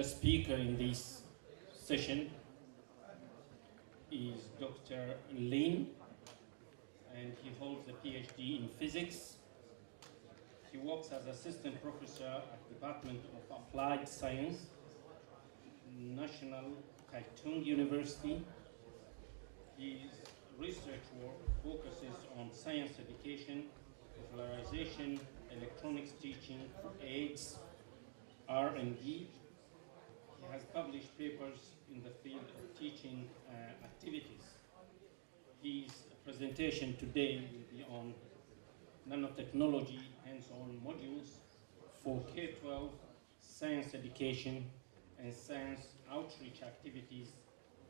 First speaker in this session is Dr. Lin, and he holds a PhD in physics. He works as assistant professor at the Department of Applied Science, National Kaitung University. His research work focuses on science education, popularization, electronics teaching, aids, R&D. He has published papers in the field of teaching activities. His presentation today will be on nanotechnology hands-on modules for K-12 science education and science outreach activities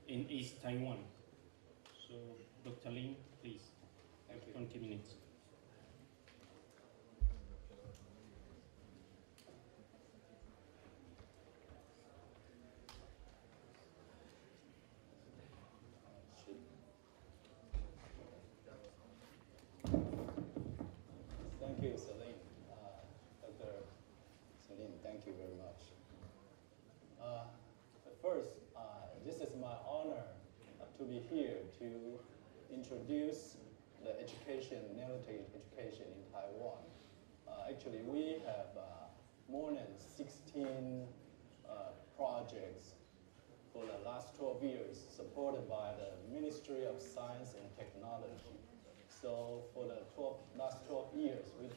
in East Taiwan. So, Dr. Lin, please, have 20 minutes. Thank you, Celine. Dr. Celine, thank you very much. But first, this is my honor to be here to introduce the education, nanotech education in Taiwan. Actually, we have more than 16 projects for the last 12 years supported by the Ministry of Science and Technology. So for the last 12 years, we've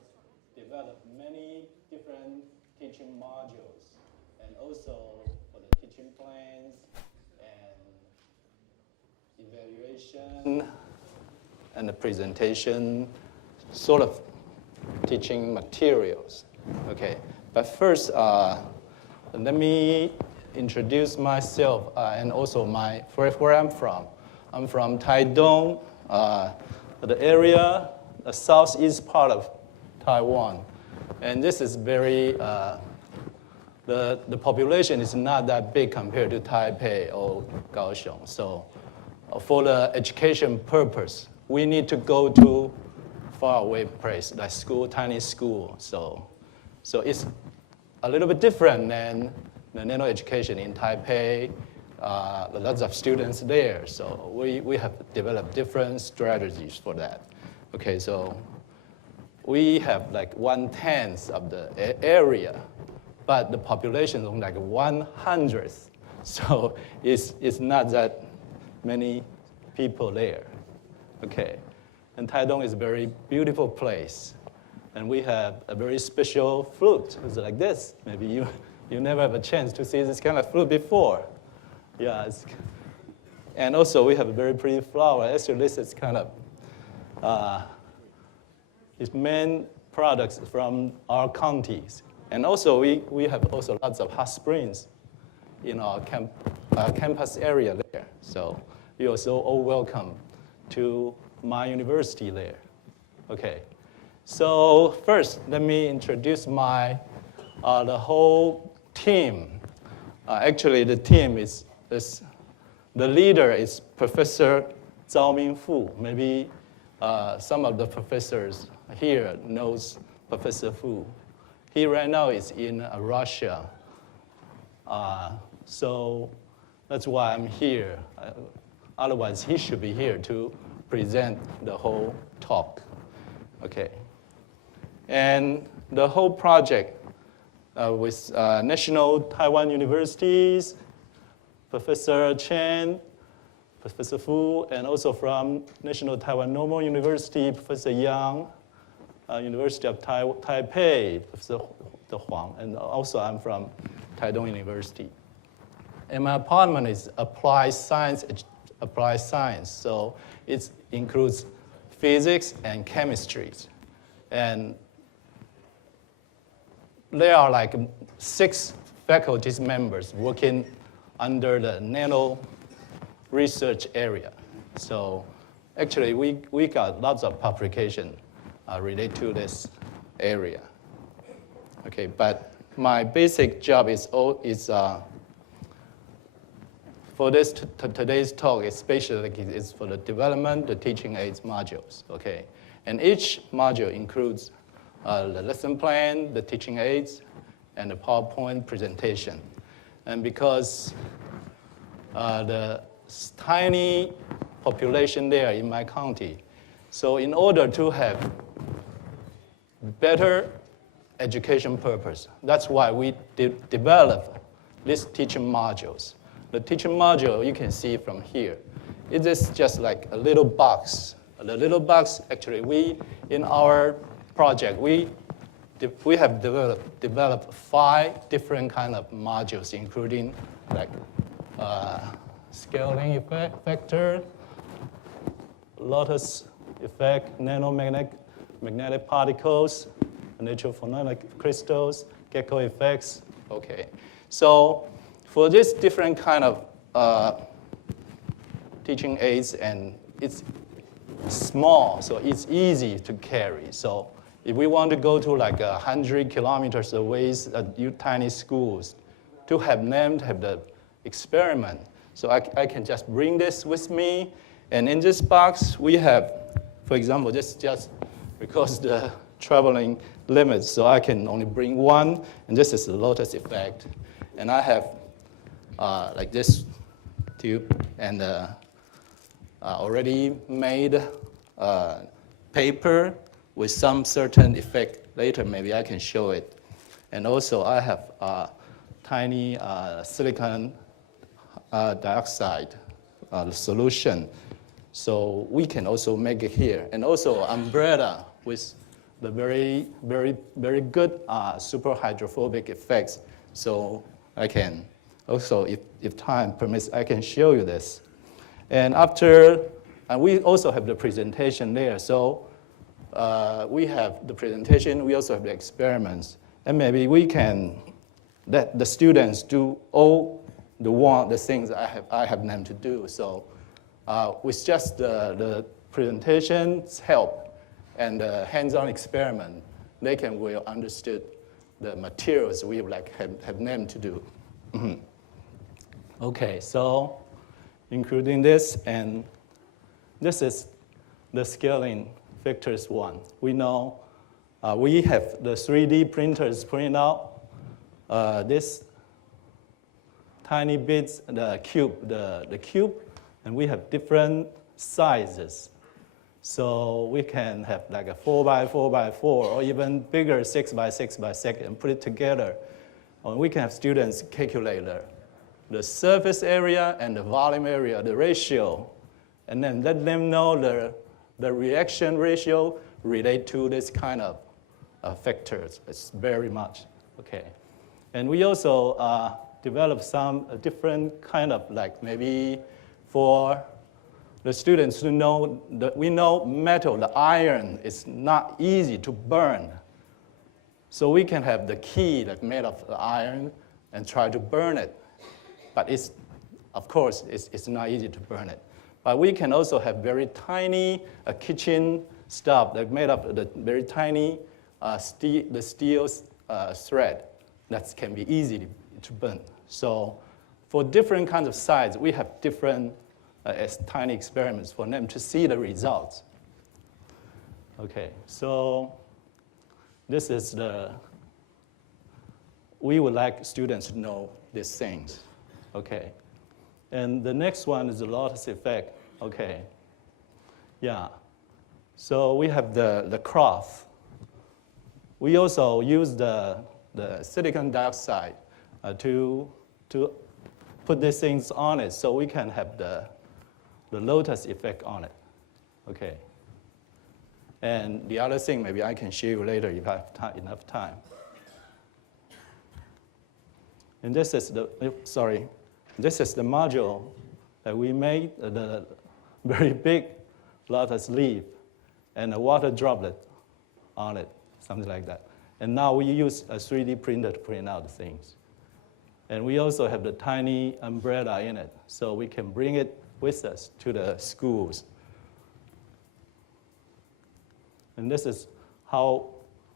developed many different teaching modules, and also for the teaching plans and evaluation and the presentation, sort of teaching materials. Okay, but first, let me introduce myself and also where I'm from. I'm from Taitung, the area, the southeast part of Taiwan. And this is very, the population is not that big compared to Taipei or Kaohsiung. So for the education purpose, we need to go to far away place, like school, tiny school. So it's a little bit different than the nano education in Taipei. Lots of students there, so we have developed different strategies for that. Okay, so we have like 1/10 of the area, but the population is like 1/100th, so it's not that many people there. Okay, and Taitung is a very beautiful place, and we have a very special fruit. It's like this. Maybe you never have a chance to see this kind of fruit before. Yeah, and also we have a very pretty flower. Actually, this is kind of its main products from our counties. And also we have also lots of hot springs in our campus area there. So you're also all welcome to my university there. Okay, so first let me introduce the whole team. Actually, the team is the leader is Professor Zhao Mingfu. Maybe some of the professors here knows Professor Fu. He right now is in Russia. So that's why I'm here. Otherwise, he should be here to present the whole talk. Okay. And the whole project with National Taiwan Universities, Professor Chen, Professor Fu, and also from National Taiwan Normal University, Professor Yang, University of Taipei, Professor Huang, and also I'm from Taitung University. And my department is applied science, so it includes physics and chemistry. And there are like 6 faculty members working under the nano research area. So actually, we got lots of publication related to this area. Okay, but my basic job is for this today's talk, especially is for the development, the teaching aids modules. Okay, and each module includes the lesson plan, the teaching aids, and the PowerPoint presentation. And because the tiny population there in my county, so in order to have better education purpose, that's why we develop these teaching modules. The teaching module you can see from here. It is just like a little box. The little box, actually, in our project, we have developed 5 different kind of modules, including like scaling effect, vector, lattice effect, magnetic particles, electrophonic crystals, gecko effects. Okay, so for this different kind of teaching aids, and it's small, so it's easy to carry. So if we want to go to like 100 kilometers away at tiny schools to have them have the experiment, so I can just bring this with me. And in this box, we have, for example, this just because the traveling limits, so I can only bring one, and this is the lattice effect. And I have like this tube and already made paper with some certain effect. Later, maybe I can show it. And also, I have tiny silicon dioxide solution. So we can also make it here. And also umbrella with the very, very, very good super hydrophobic effects. So I can also, if time permits, I can show you this. And after, we also have the presentation there. So we have the presentation, we also have the experiments. And maybe we can let the students do all the things I have them to do. So with just the presentation's help and the hands-on experiment, they can well understand the materials we have them to do. Okay, so including this, and this is the scaling vectors one. We know we have the 3D printers print out this tiny bits, the cube, and we have different sizes. So we can have like a 4x4x4, or even bigger 6x6x6, and put it together. Or we can have students calculate the surface area and the volume area, the ratio, and then let them know the reaction ratio relate to this kind of vectors. It's very much, okay. And we also develop some different kind of like maybe for the students to know that we know metal, the iron, is not easy to burn. So we can have the key that's made of iron and try to burn it. But it's, of course, it's not easy to burn it. But we can also have very tiny kitchen stuff that's made of the very tiny steel thread that can be easy to burn. So for different kinds of size, we have different tiny experiments for them to see the results. Okay, so this is we would like students to know these things. Okay, and the next one is the lattice effect. Okay, yeah. So we have the cloth. We also use the silicon dioxide to put these things on it, so we can have the lattice effect on it. Okay. And the other thing, maybe I can show you later if I have enough time. And this is this is the module that we made, the very big lattice leaf and a water droplet on it, something like that. And now we use a 3D printer to print out the things. And we also have the tiny umbrella in it, so we can bring it with us to the schools. And this is how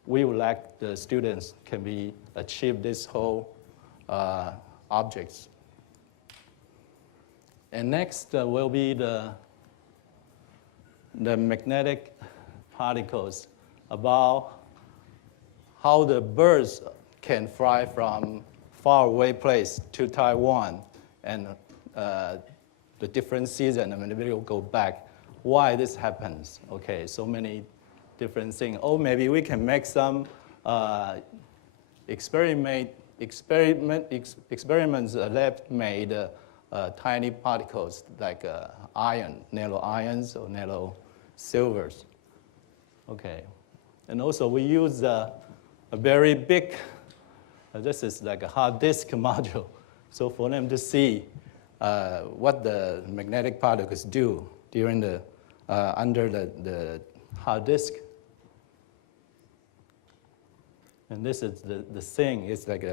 we would like the students can achieve this whole objects. And next will be the magnetic particles, about how the birds can fly from faraway place to Taiwan, and the different season, and maybe we'll go back, why this happens. Okay, so many different things. Or maybe we can make some experiments lab made tiny particles like iron, nano ions or nano silvers. Okay, and also we use a very big, this is like a hard disk module. So for them to see what the magnetic particles do during the, under the hard disk. And this is the thing, it's like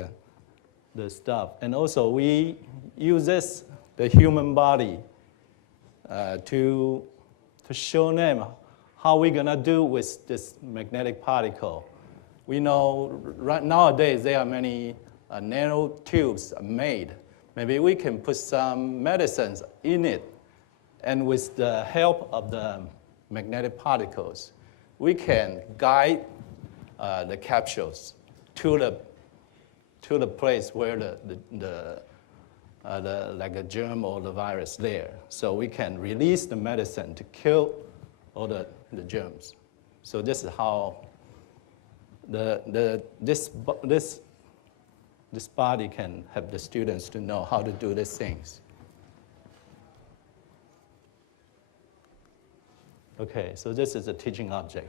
the stuff. And also we use this, the human body, to show them how we're gonna do with this magnetic particle. We know right nowadays there are many nanotubes made. Maybe we can put some medicines in it, and with the help of the magnetic particles, we can guide the capsules to the place where the like a germ or the virus there. So we can release the medicine to kill all the germs. So this is how this body can help the students to know how to do these things. Okay, so this is a teaching object.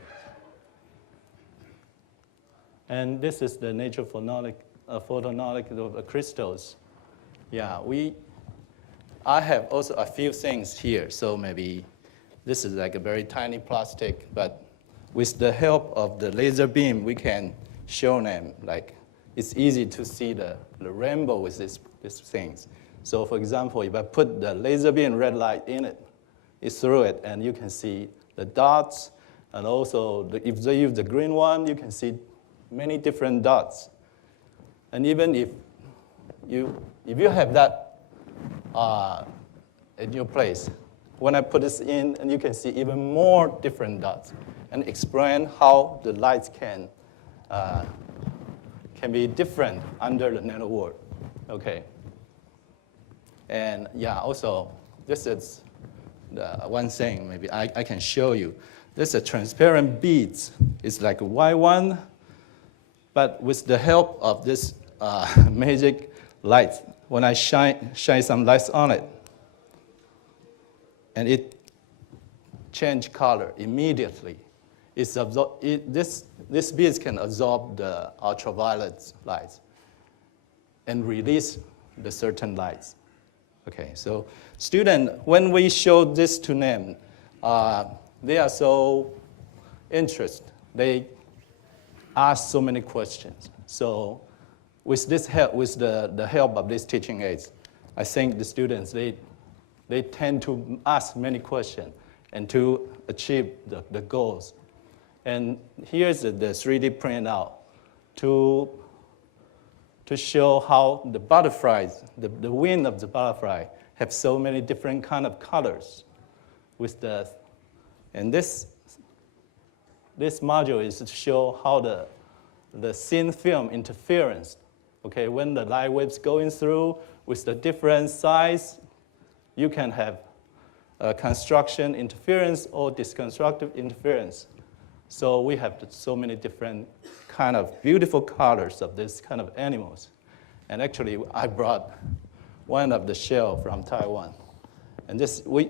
And this is the nature photonic of crystals. Yeah, I have also a few things here. So maybe this is like a very tiny plastic, but with the help of the laser beam, we can show them, like, it's easy to see the rainbow with these things. So for example, if I put the laser beam red light in it, it's through it, and you can see the dots, and also if they use the green one, you can see many different dots. And even if you have that in your place, when I put this in, and you can see even more different dots, and explain how the lights can be different under the nano world. Okay. And yeah, also this is the one thing maybe I can show you. This is a transparent beads. It's like a white one, but with the help of this magic light, when I shine some lights on it, and it change color immediately. This beads can absorb the ultraviolet lights and release the certain lights. Okay, so students, when we show this to them, they are so interested. They ask so many questions. So with this help, with the help of these teaching aids, I think the students, they tend to ask many questions and to achieve the goals. And here's the 3D printout to show how the butterflies, the wing of the butterfly, have so many different kind of colors. And this module is to show how the thin film interference, okay, when the light waves going through with the different size, you can have construction interference or disconstructive interference. So we have so many different kind of beautiful colors of this kind of animals. And actually, I brought one of the shell from Taiwan. And we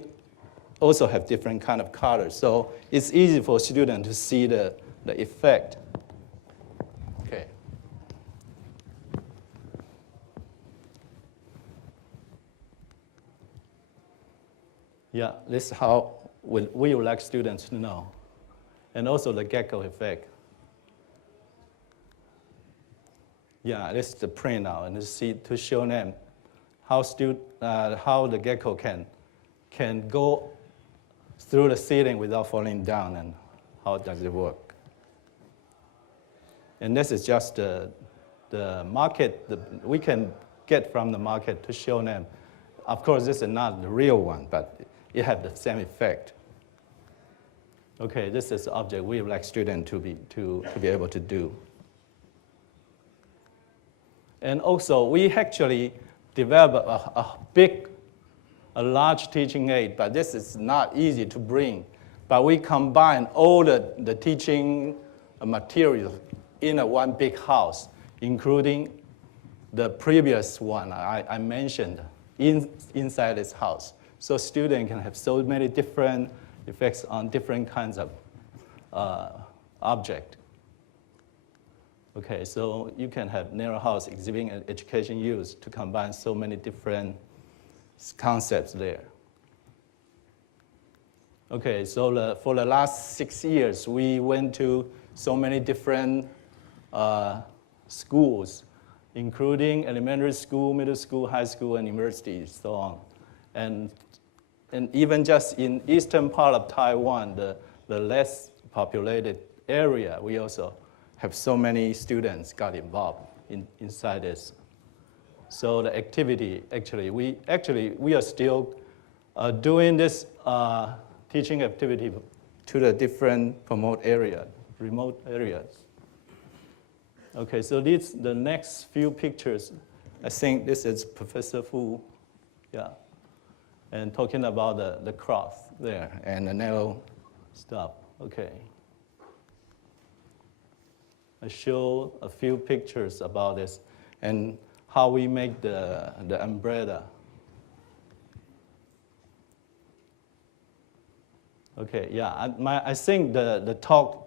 also have different kind of colors. So it's easy for students to see the effect. Okay. Yeah, this is how we would like students to know. And also the gecko effect. Yeah, this is the print now, and to show them how the gecko can go through the ceiling without falling down, and how does it work. And this is just the market we can get from the market to show them. Of course, this is not the real one, but it has the same effect. Okay, this is the object we would like students to be able to do. And also, we actually developed a large teaching aid, but this is not easy to bring. But we combine all the teaching materials in one big house, including the previous one I mentioned inside this house. So students can have so many different effects on different kinds of object. Okay, so you can have narrow house exhibiting education use to combine so many different concepts there. Okay, so for the last 6 years, we went to so many different schools, including elementary school, middle school, high school, and universities, so on. And even just in eastern part of Taiwan, the less populated area, we also have so many students got involved inside this. So the activity, we are still doing this teaching activity to the different remote areas. Okay, so the next few pictures, I think this is Professor Fu, yeah, and talking about the cross there and the narrow stuff. Okay. I show a few pictures about this and how we make the umbrella. Okay, yeah, I think the talk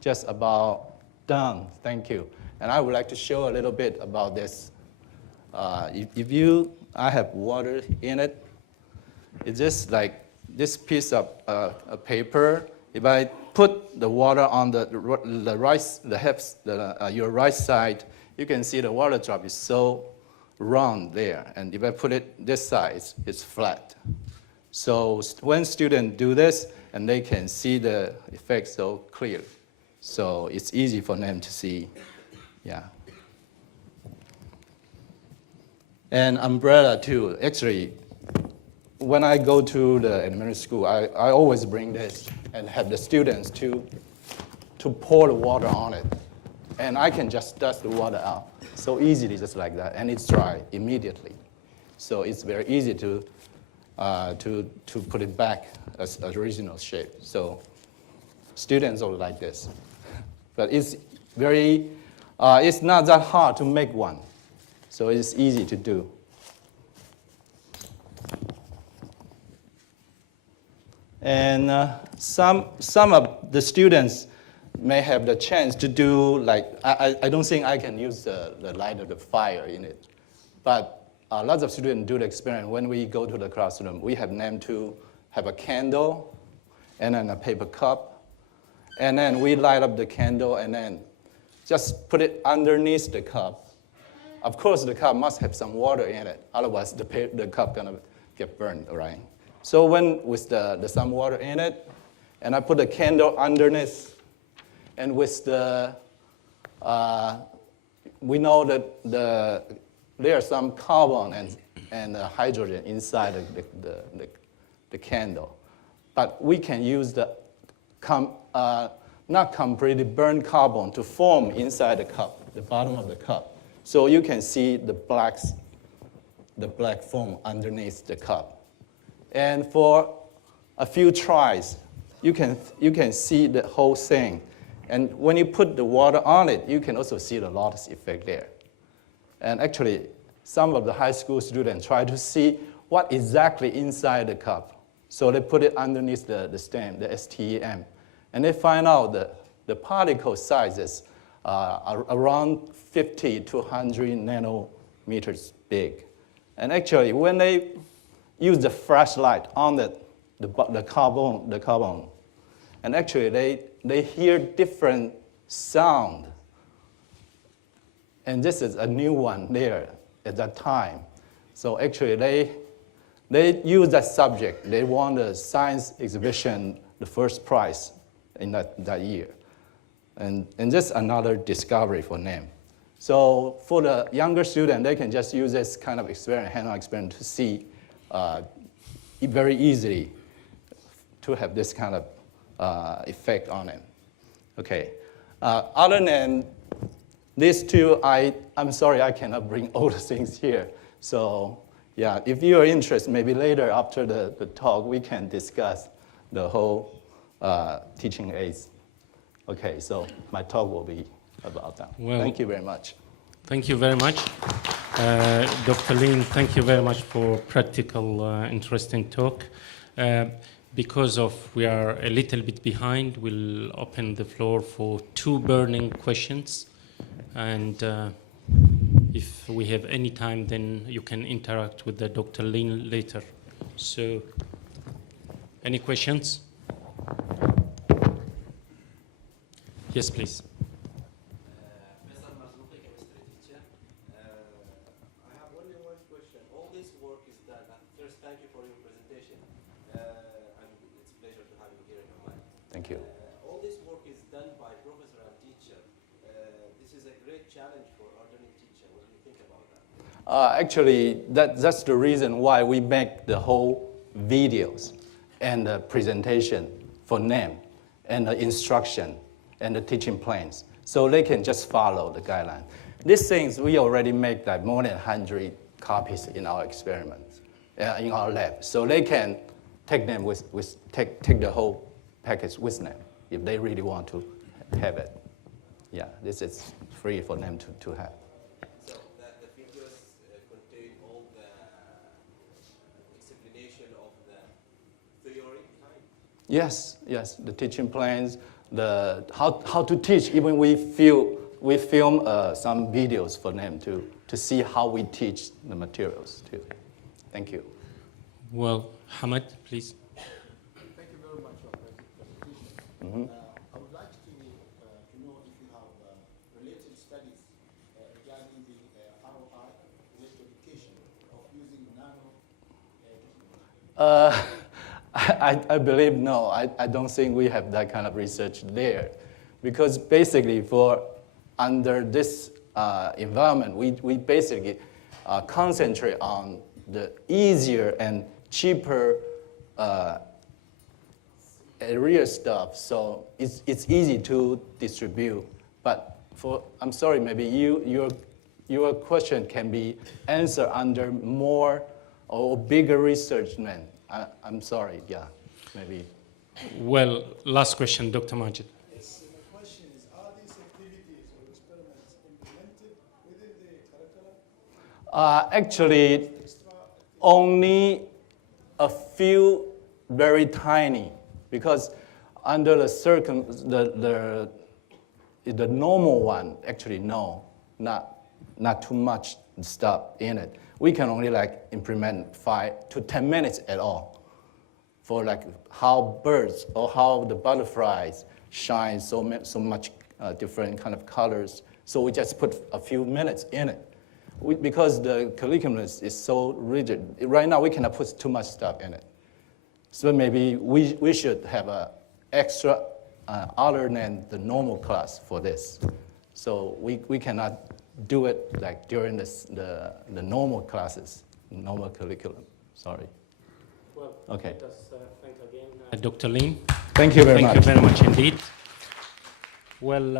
just about done, thank you. And I would like to show a little bit about this. I have water in it. It's just like this piece of a paper. If I put the water on your right side, you can see the water drop is so round there. And if I put it this side, it's flat. So when students do this, and they can see the effect so clearly. So it's easy for them to see, yeah. And umbrella too. Actually, when I go to the elementary school, I always bring this and have the students to pour the water on it. And I can just dust the water out so easily, just like that, and it's dry immediately. So it's very easy to put it back as original shape. So students all like this. But it's it's not that hard to make one. So it's easy to do. And some of the students may have the chance to do, like, I don't think I can use the light of the fire in it. But lots of students do the experiment. When we go to the classroom, we have them to have a candle and then a paper cup. And then we light up the candle and then just put it underneath the cup. Of course, the cup must have some water in it. Otherwise, the cup gonna get burned, right? So with the some water in it, and I put the candle underneath, and with we know that there's some carbon and hydrogen inside the candle. But we can use the not completely burned carbon to form inside the cup, the bottom of the cup. So you can see the black foam underneath the cup. And for a few tries, you can see the whole thing. And when you put the water on it, you can also see the lattice effect there. And actually, some of the high school students try to see what exactly inside the cup. So they put it underneath the stem, the STEM. And they find out that the particle sizes are around 50 to 100 nanometers big. And actually, when they use the flashlight on the carbon, and actually they hear different sound. And this is a new one there at that time. So actually they use that subject. They won the science exhibition, the first prize in that year. And just another discovery for them. So for the younger student, they can just use this kind of experiment, hands-on experiment, to see very easily to have this kind of effect on it. Okay. Other than These two, I'm sorry, I cannot bring all the things here. So yeah, if you are interested, maybe later after the talk, we can discuss the whole teaching aids. Okay, so my talk will be about that. Well, thank you very much. Thank you very much. Dr. Lin, thank you very much for practical, interesting talk. Because we are a little bit behind, we'll open the floor for 2 burning questions. And if we have any time, then you can interact with the Dr. Lin later. So, any questions? Yes, please. Thank you. All this work is done by professor and teacher. This is a great challenge for ordinary teacher. What do you think about that? Actually, that's the reason why we make the whole videos and the presentation for them and the instruction and the teaching plans. So they can just follow the guideline. These things, we already make like more than 100 copies in our experiments, in our lab. So they can take them take the whole package with them if they really want to have it. Yeah, this is free for them to have. So the videos contain all the explanation of the theory behind? Yes, the teaching plans, the how to teach. Even we film some videos for them to see how we teach the materials too. Thank you. Well, Hamad, please. Thank you very much for the presentation. I would like to know if you have related studies regarding the ROI related education of using nano technology. I believe no. I don't think we have that kind of research there, because basically under this environment, we basically concentrate on the easier and cheaper area stuff, so it's easy to distribute. But I'm sorry, maybe your question can be answered under more or bigger research than. I'm sorry, yeah, maybe. Well, last question, Dr. Majid. Yes, the question is, are these activities or experiments implemented within the curriculum? Actually, only a few very tiny, because under the normal one, actually no, not too much stuff in it. We can only like implement 5 to 10 minutes at all for like how birds or how the butterflies shine so much different kind of colors. So we just put a few minutes in it. Because the curriculum is so rigid, right now we cannot put too much stuff in it. So maybe we should have an extra other than the normal class for this. So we cannot do it like during the normal classes, normal curriculum. Sorry. Well, okay. Let us thank again Dr. Lin. Thank you very much. Thank you very much indeed. Well.